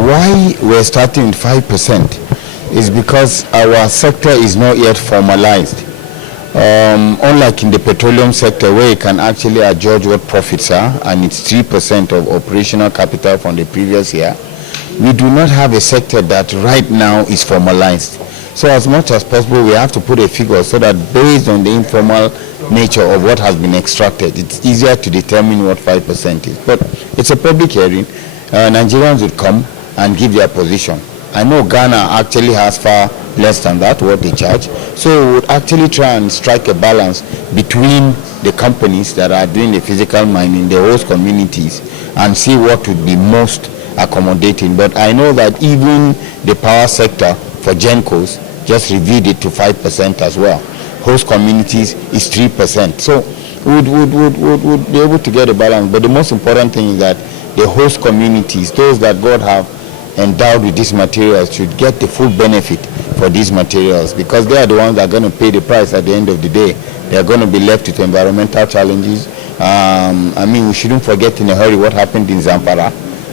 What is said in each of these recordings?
Why we're starting with 5% is because our sector is not yet formalized. Unlike in the petroleum sector where you can actually adjudge what profits are, and it's 3% of operational capital from the previous year, we do not have a sector that right now is formalized. So as much as possible, we have to put a figure so that based on the informal nature of what has been extracted, it's easier to determine what 5% is. But it's a public hearing. Nigerians would come and give their position. I know Ghana actually has far less than that, what they charge. So we would actually try and strike a balance between the companies that are doing the physical mining, the host communities, and see what would be most accommodating. But I know that even the power sector for GENCOs just reviewed it to 5% as well. Host communities is 3%. So we would be able to get a balance. But the most important thing is that the host communities, those that God have endowed with these materials, should get the full benefit for these materials, because they are the ones that are going to pay the price at the end of the day. They are going to be left with environmental challenges. I mean, we shouldn't forget in a hurry what happened in Zamfara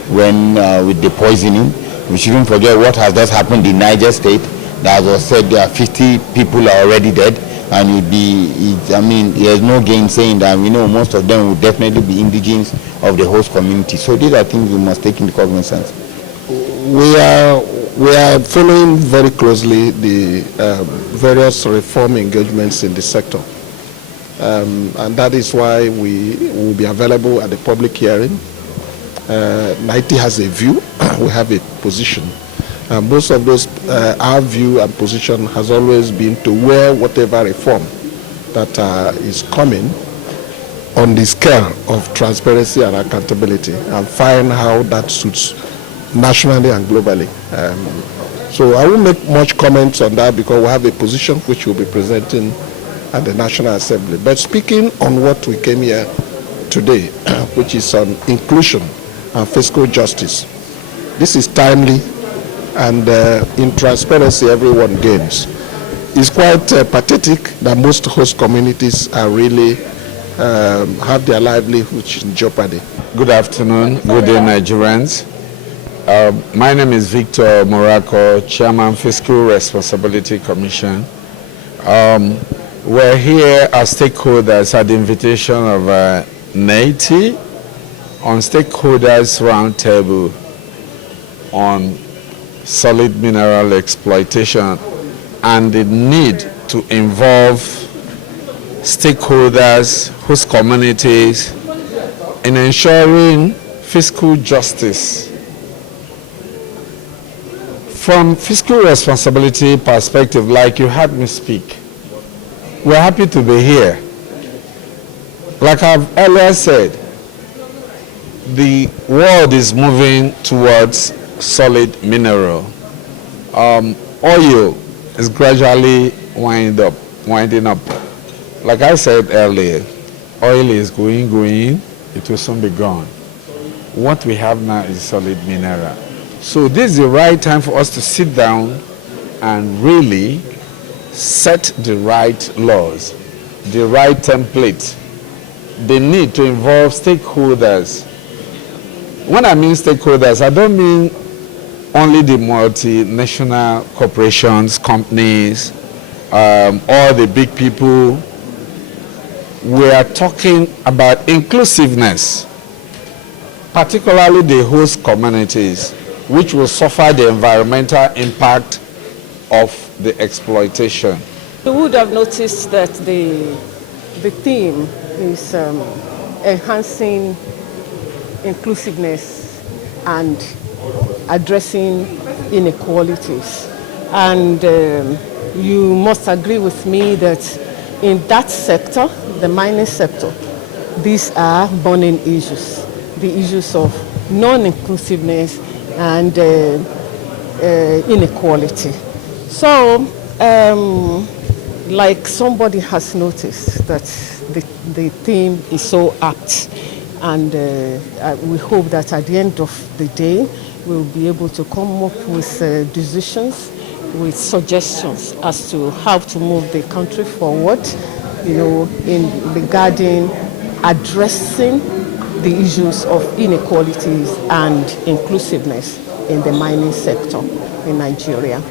when with the poisoning. We shouldn't forget what has just happened in Niger State. As I said, there are 50 people are already dead, and there's no gainsaying that. We know most of them will definitely be indigenous of the host community. So these are things we must take into cognizance. We are following very closely the various reform engagements in the sector, and that is why we will be available at the public hearing. NEITI has a view, we have a position. Most of those, our view and position has always been to wear whatever reform that is coming on the scale of transparency and accountability, and find how that suits nationally and globally. So I won't make much comments on that because we have a position which we'll be presenting at the National Assembly. But speaking on what we came here today, which is on inclusion and fiscal justice, this is timely, and in transparency everyone gains. It's quite pathetic that most host communities are really have their livelihoods in jeopardy. Good afternoon, good day Nigerians. My name is Victor Morocco, Chairman Fiscal Responsibility Commission. We're here as stakeholders at the invitation of NEITI on Stakeholders Roundtable on solid mineral exploitation and the need to involve stakeholders, host communities in ensuring fiscal justice. From fiscal responsibility perspective, like you heard me speak, we're happy to be here. Like I've earlier said, the world is moving towards solid mineral. Oil is gradually winding up. Like I said earlier, oil is going, it will soon be gone. What we have now is solid mineral. So this is the right time for us to sit down and really set the right laws, the right template. The need to involve stakeholders. When I mean stakeholders, I don't mean only the multinational corporations, companies, all the big people. We are talking about inclusiveness, particularly the host communities, which will suffer the environmental impact of the exploitation. You would have noticed that the theme is enhancing inclusiveness and addressing inequalities. And you must agree with me that in that sector, the mining sector, these are burning issues, the issues of non-inclusiveness and inequality. So, like somebody has noticed that the theme is so apt, and we hope that at the end of the day, we'll be able to come up with decisions, with suggestions as to how to move the country forward, in regarding addressing the issues of inequalities and inclusiveness. in the mining sector in Nigeria.